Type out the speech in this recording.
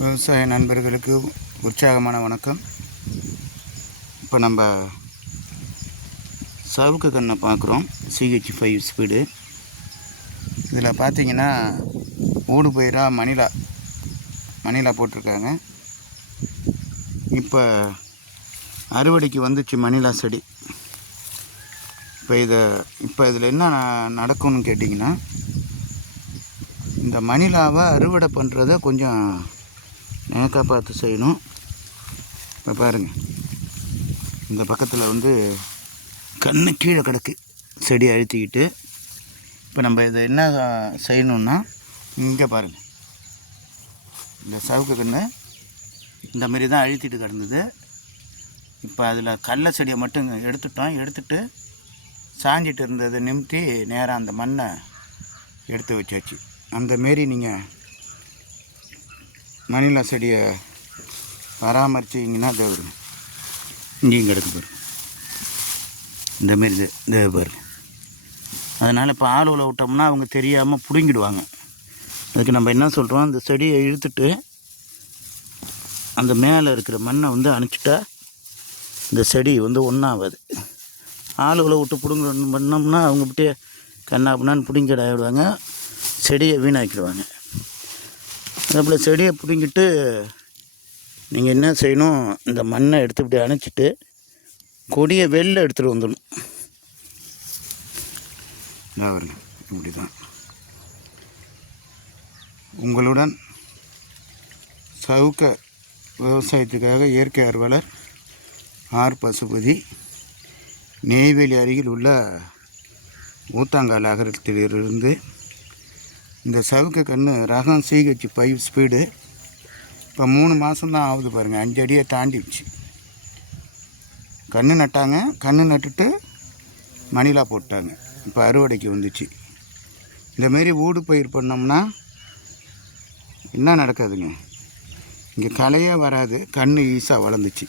விவசாய நண்பர்களுக்கு உற்சாகமான வணக்கம். இப்போ நம்ம சவுக்கு கண்ணை பார்க்குறோம். சிஹெச் ஃபைவ் ஸ்பீடு இதில் பார்த்தீங்கன்னா ஊடு பயிராக மணிலா மணிலா போட்டிருக்காங்க. இப்போ அறுவடைக்கு வந்துச்சு மணிலா செடி. இப்போ இதை இப்போ இதில் என்ன ந- நடக்கும்னு கேட்டிங்கன்னா இந்த மணிலாவை அறுவடை பண்ணுறத கொஞ்சம் நேக்காக பார்த்து செய்யணும். இப்போ பாருங்கள் இந்த பக்கத்தில் வந்து கண்ணு கீழே கிடக்கு. செடி அழுத்திக்கிட்டு. இப்போ நம்ம இதை என்ன செய்யணுன்னா இங்கே பாருங்கள் இந்த சவுக்கு கண்ணு இந்த மாரி தான் அழுத்திட்டு கிடந்தது. இப்போ அதில் கடல செடியை மட்டும் எடுத்துட்டோம். எடுத்துட்டு சாஞ்சிட்டு இருந்ததை நிமித்தி நேராக அந்த மண்ணை எடுத்து வச்சாச்சு. அந்த மாரி நீங்கள் மணிலா செடியை பராமரிச்சிங்கன்னா அது இங்கேயும் கிடக்கு பாருங்க இந்தமாரி இது பாருங்க அதனால் இப்போ ஆளுவில் விட்டோம்னா அவங்க தெரியாமல் பிடுங்கிடுவாங்க. அதுக்கு நம்ம என்ன சொல்கிறோம் அந்த செடியை இழுத்துட்டு அந்த மேலே இருக்கிற மண்ணை வந்து அணைச்சிட்டா இந்த செடி வந்து ஒன்றாகாது ஆளுகளை விட்டு பிடுங்க பண்ணோம்னா அவங்க அப்படியே கண்ணா பிடுங்கிட ஆகிடுவாங்க செடியை வீணாக்கிடுவாங்க. அதுபோல் செடியை பிடுங்கிட்டு நீங்கள் என்ன செய்யணும் இந்த மண்ணை எடுத்து இப்படி அணைச்சிட்டு கொடியை வெளில எடுத்துகிட்டு வந்துடணும். பாருங்க இப்படி தான் உங்களுடன் சவுக்க விவசாயத்துக்காக இயற்கை ஆர்வலர் ஆர் பசுபதி நெய்வேலி அருகில் உள்ள ஊத்தாங்கால் அகரத்திலிருந்து இந்த சவுக்கு கன்று ரகம் சிஹெச் ஃபைவ் ஸ்பீடு. இப்போ மூணு மாதம்தான் ஆகுது பாருங்கள் அஞ்சு அடியை தாண்டிடுச்சு கன்று நட்டாங்க. கன்று நட்டுட்டு மணிலா போட்டாங்க. இப்போ அறுவடைக்கு வந்துச்சு. இந்தமாரி ஊடு பயிர் பண்ணோம்னா என்ன நடக்காதுங்க? இங்கே களையே வராது. கன்று ஈஸாக வளர்ந்துச்சு.